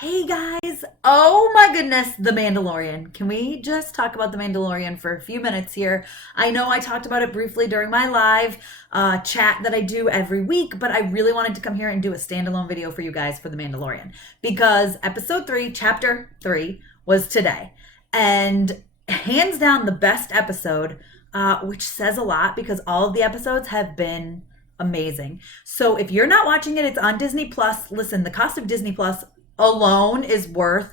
Hey guys, oh my goodness, The Mandalorian. Can we just talk about The Mandalorian for a few minutes here? I know I talked about it briefly during my live chat that I do every week, but I really wanted to come here and do a standalone video for you guys for The Mandalorian because episode 3, chapter 3 was today. And hands down the best episode, which says a lot because all of the episodes have been amazing. So if you're not watching it, it's on Disney Plus. Listen, the cost of Disney Plus alone is worth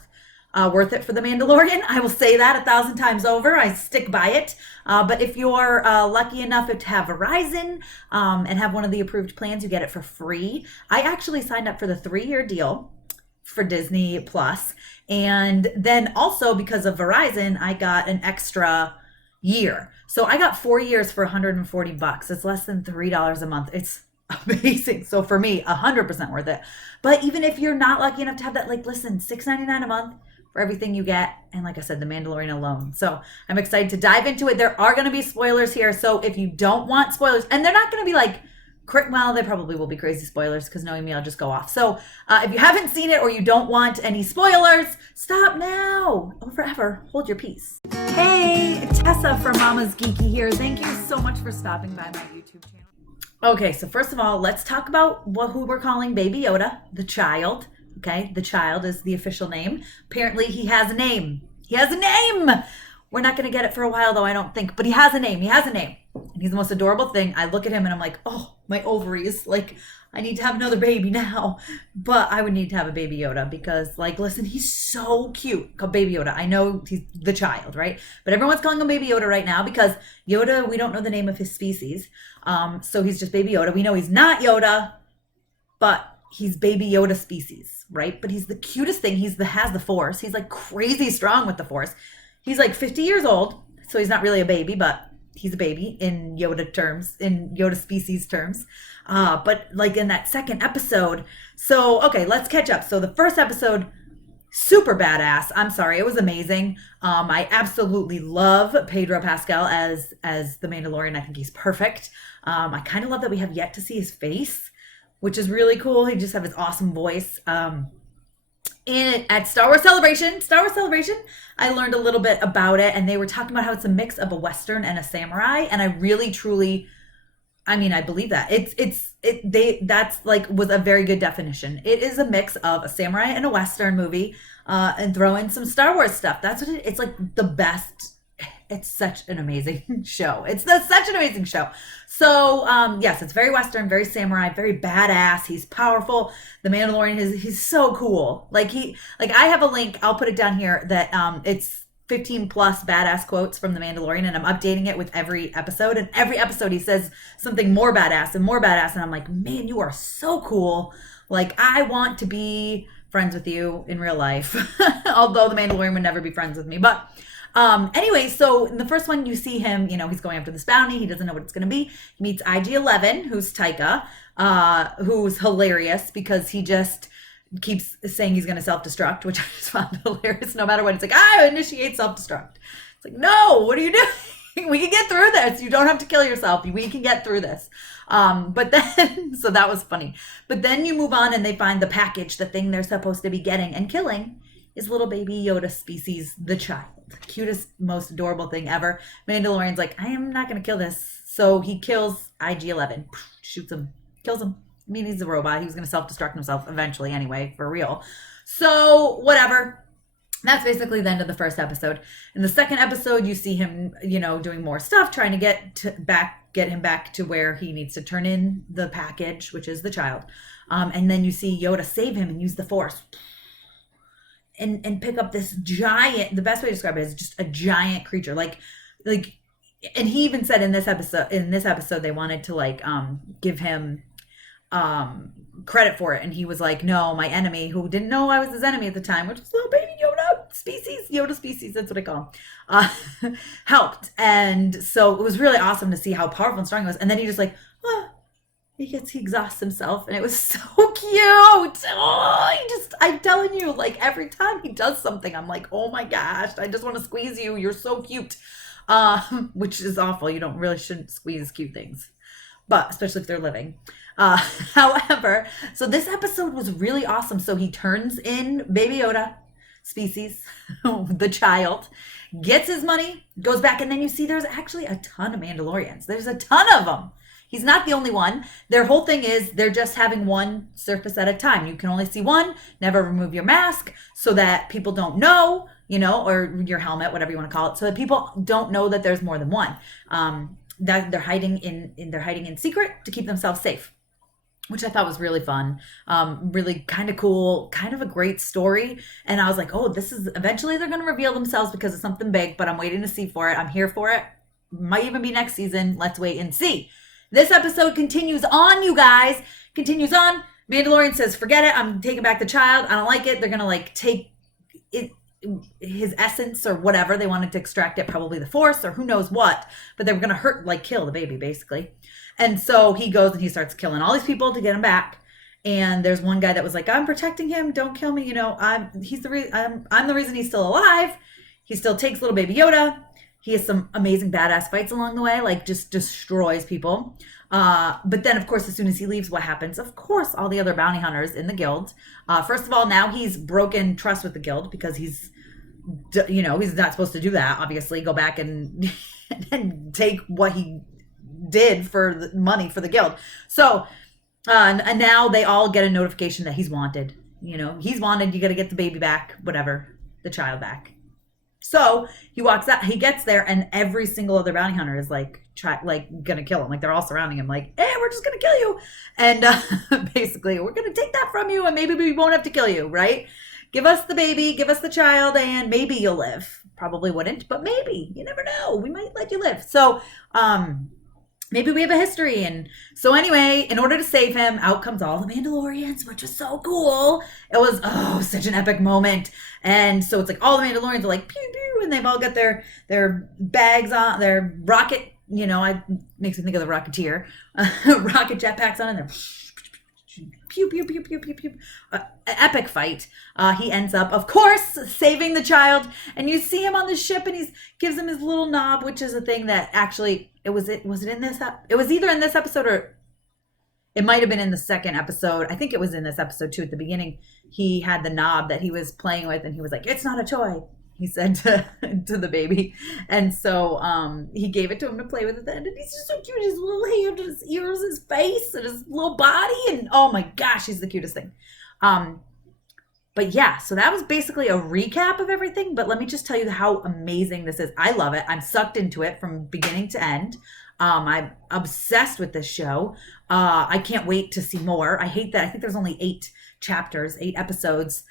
it for The Mandalorian. I will say that 1,000 times over. I stick by it. But if you're lucky enough to have Verizon and have one of the approved plans, you get it for free. I actually signed up for the 3-year deal for Disney Plus, and then also because of Verizon, I got an extra year. So I got 4 years for $140. It's less than $3 a month. It's amazing. So for me, 100% worth it. But even if you're not lucky enough to have that, like, listen, $6.99 a month for everything you get. And like I said, The Mandalorian alone. So I'm excited to dive into it. There are going to be spoilers here. So if you don't want spoilers, and they're not going to be like, well, they probably will be crazy spoilers because knowing me, I'll just go off. So if you haven't seen it or you don't want any spoilers, stop now or forever. Hold your peace. Hey, Tessa from Mama's Geeky here. Thank you so much for stopping by my YouTube channel. Okay, so first of all, let's talk about who we're calling Baby Yoda, the child. Okay, the child is the official name. Apparently, he has a name. He has a name! We're not going to get it for a while, though, I don't think. But he has a name. He has a name. And he's the most adorable thing. I look at him and I'm like, oh, my ovaries. Like, I need to have another baby now. But I would need to have a Baby Yoda because, like, listen, he's so cute. Called Baby Yoda. I know he's the child, right? But everyone's calling him Baby Yoda right now because Yoda, we don't know the name of his species. So he's just Baby Yoda. We know he's not Yoda, but he's Baby Yoda species, right? But he's the cutest thing. Has the Force. He's like crazy strong with the Force. He's like 50 years old, so he's not really a baby, but he's a baby in Yoda terms, in Yoda species terms. But like in that second episode, so okay, let's catch up. So the first episode, super badass. I'm sorry, it was amazing. I absolutely love Pedro Pascal as the Mandalorian. I think he's perfect. I kind of love that we have yet to see his face, which is really cool. He just have his awesome voice. At Star Wars Celebration, I learned a little bit about it, and they were talking about how it's a mix of a Western and a samurai, and I really, truly, I mean, I believe that. That's like was a very good definition. It is a mix of a samurai and a Western movie, and throw in some Star Wars stuff. That's what it's like the best. It's such an amazing show. Such an amazing show. So, yes, it's very Western, very samurai, very badass. He's powerful. The Mandalorian he's so cool. I have a link. I'll put it down here that, it's 15 plus badass quotes from the Mandalorian, and I'm updating it with every episode. And every episode he says something more badass and more badass. And I'm like, man, you are so cool. Like, I want to be friends with you in real life. Although the Mandalorian would never be friends with me. But anyway, so in the first one, you see him, he's going after this bounty. He doesn't know what it's going to be. He meets IG-11, who's Taika, who's hilarious because he just keeps saying he's going to self-destruct, which I just found hilarious. No matter what, it's like, initiate self-destruct. It's like, no, what are you doing? We can get through this. You don't have to kill yourself. We can get through this. But then, so that was funny. But then you move on and they find the package, the thing they're supposed to be getting and killing is little baby Yoda species, the child. Cutest, most adorable thing ever. Mandalorian's like, I am not going to kill this. So he kills IG-11, shoots him, kills him. I mean, he's a robot. He was going to self-destruct himself eventually anyway, for real. So whatever. That's basically the end of the first episode. In the second episode, you see him, doing more stuff, trying to get him back to where he needs to turn in the package, which is the child. And then you see Yoda save him and use the Force. And pick up this giant, the best way to describe it is just a giant creature. And he even said in this episode, they wanted to give him credit for it. And he was like, no, my enemy, who didn't know I was his enemy at the time, which was little baby Yoda species, that's what I call him, helped. And so it was really awesome to see how powerful and strong he was. And then he just he exhausts himself, and it was so cute. I'm telling you, every time he does something, I'm like, oh my gosh, I just want to squeeze you. You're so cute. Which is awful. You shouldn't squeeze cute things. but especially if they're living. Uh, However, so this episode was really awesome. So he turns in Baby Yoda species, the child, gets his money, goes back, and then you see there's actually a ton of Mandalorians. There's a ton of them. He's not the only one. Their whole thing is they're just having one surface at a time. You can only see one. Never remove your mask so that people don't know, or your helmet, whatever you want to call it, so that people don't know that there's more than one. That they're hiding in secret to keep themselves safe, which I thought was really fun, really kind of cool, kind of a great story. And I was like, oh, this is eventually they're going to reveal themselves because of something big, but I'm waiting to see for it. I'm here for it. Might even be next season. Let's wait and see. This episode continues on, you guys. Continues on. Mandalorian says, forget it. I'm taking back the child. I don't like it. They're going to take it, his essence or whatever. They wanted to extract it, probably the Force or who knows what. But they were going to kill the baby, basically. And so he goes and he starts killing all these people to get him back. And there's one guy that was like, I'm protecting him. Don't kill me. I'm the reason he's still alive. He still takes little baby Yoda. He has some amazing badass fights along the way, just destroys people. But then, of course, as soon as he leaves, what happens? Of course, all the other bounty hunters in the guild. First of all, now he's broken trust with the guild because he's not supposed to do that, obviously. Go back and, and take what he did for the money for the guild. So, and now they all get a notification that he's wanted. He's wanted. You got to get the baby back, whatever, the child back. So he walks out, he gets there, and every single other bounty hunter is gonna kill him. They're all surrounding him, hey, we're just gonna kill you. And basically, we're gonna take that from you, and maybe we won't have to kill you, right? Give us the baby, give us the child, and maybe you'll live. Probably wouldn't, but maybe. You never know. We might let you live. So, maybe we have a history. And so anyway, in order to save him, out comes all the Mandalorians, which is so cool. It was, such an epic moment. And so it's all the Mandalorians are pew, pew, and they've all got their bags on, their rocket, makes me think of the Rocketeer, rocket jetpacks on, and they're pew, pew, pew, pew, pew, pew. Epic fight. He ends up, of course, saving the child. And you see him on the ship, and he gives him his little knob, which is a thing that actually, was it in this? It was either in this episode or it might have been in the second episode. I think it was in this episode too. At the beginning, he had the knob that he was playing with, and he was like, "It's not a toy," he said to the baby. And so he gave it to him to play with at the end. And he's just so cute. His little hand, his ears, his face, and his little body. And oh my gosh, he's the cutest thing. But yeah, so that was basically a recap of everything. But let me just tell you how amazing this is. I love it. I'm sucked into it from beginning to end. I'm obsessed with this show. I can't wait to see more. I hate that. I think there's only 8 episodes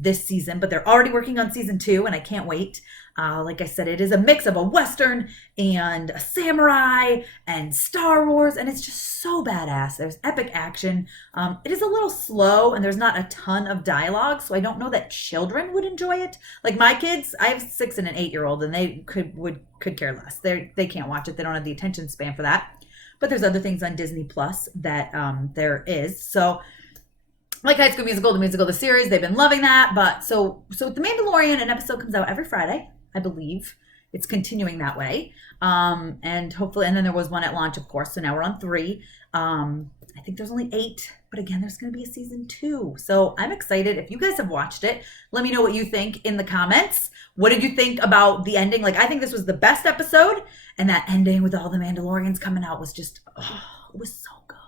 this season, but they're already working on season 2, and I can't wait. Like I said, it is a mix of a Western and a samurai and Star Wars, and it's just so badass. There's epic action. It is a little slow, and there's not a ton of dialogue, so I don't know that children would enjoy it. My kids, I have 6 and an 8-year-old, and they could care less. They can't watch it. They don't have the attention span for that. But there's other things on Disney Plus that there is. So, like High School Musical, the series, they've been loving that. But so The Mandalorian, an episode comes out every Friday, I believe. It's continuing that way. And hopefully, and then there was one at launch, of course. So now we're on 3. I think there's only 8. But again, there's going to be a season 2. So I'm excited. If you guys have watched it, let me know what you think in the comments. What did you think about the ending? I think this was the best episode. And that ending with all the Mandalorians coming out was just, it was so good.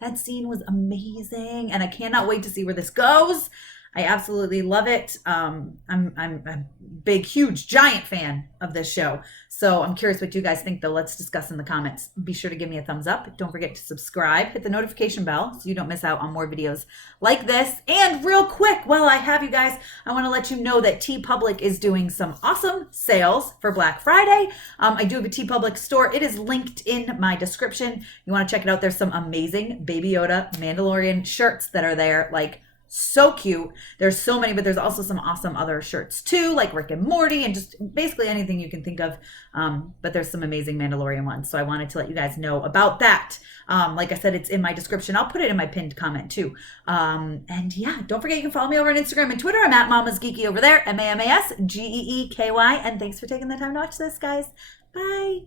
That scene was amazing. And I cannot wait to see where this goes. I absolutely love it. I'm a big, huge, giant fan of this show. So I'm curious what you guys think, though. Let's discuss in the comments. Be sure to give me a thumbs up. Don't forget to subscribe. Hit the notification bell so you don't miss out on more videos like this. And real quick, while I have you guys, I want to let you know that TeePublic is doing some awesome sales for Black Friday. I do have a TeePublic store. It is linked in my description. You want to check it out. There's some amazing Baby Yoda Mandalorian shirts that are there. So cute. There's so many, but there's also some awesome other shirts too, like Rick and Morty and just basically anything you can think of. But there's some amazing Mandalorian ones. So I wanted to let you guys know about that. Like I said, it's in my description. I'll put it in my pinned comment too. And yeah, don't forget you can follow me over on Instagram and Twitter. I'm at Mama's Geeky over there, MAMASGEEKY. And thanks for taking the time to watch this, guys. Bye.